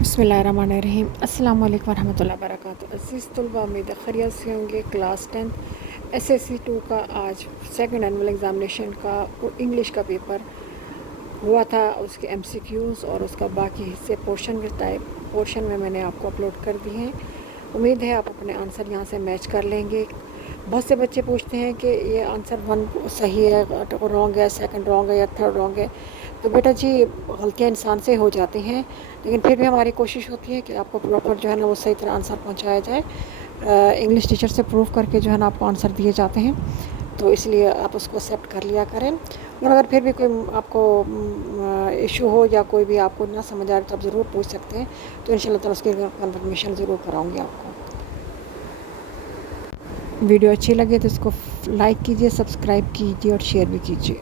बिस्मिल्लाहिर्रहमानिर्रहीम। अस्सलाम वालेकुम रहमतुल्लाहि व बरकातुहू। अज़ीज़ तलबा, उम्मीद है खैरियत से होंगे। क्लास 10 SSC 2 का आज सेकंड एनुअल एग्ज़ामिनेशन का इंग्लिश का पेपर हुआ था। उसके MCQs और उसका बाकी हिस्से पोर्शन में मैंने आपको अपलोड कर दिए हैं। उम्मीद है आप अपने आंसर यहाँ से मैच कर लेंगे। बहुत से बच्चे पूछते हैं कि ये आंसर 1 सही है, रॉन्ग है, सेकंड रॉन्ग है या थर्ड रॉन्ग है। तो बेटा जी, गलतियाँ इंसान से हो जाती हैं, लेकिन फिर भी हमारी कोशिश होती है कि आपको प्रॉपर जो है ना वो सही तरह आंसर पहुंचाया जाए। इंग्लिश टीचर से प्रूव करके जो है ना आपको आंसर दिए जाते हैं, तो इसलिए आप उसको एक्सेप्ट कर लिया करें। और अगर फिर भी कोई आपको इशू हो या कोई भी आपको ना समझ आ रहा तो आप ज़रूर पूछ सकते हैं, तो इंशाल्लाह ताला उसकी कंफर्मेशन ज़रूर कराऊंगी आपको। वीडियो अच्छी लगे तो इसको लाइक कीजिए, सब्सक्राइब कीजिए और शेयर भी कीजिए।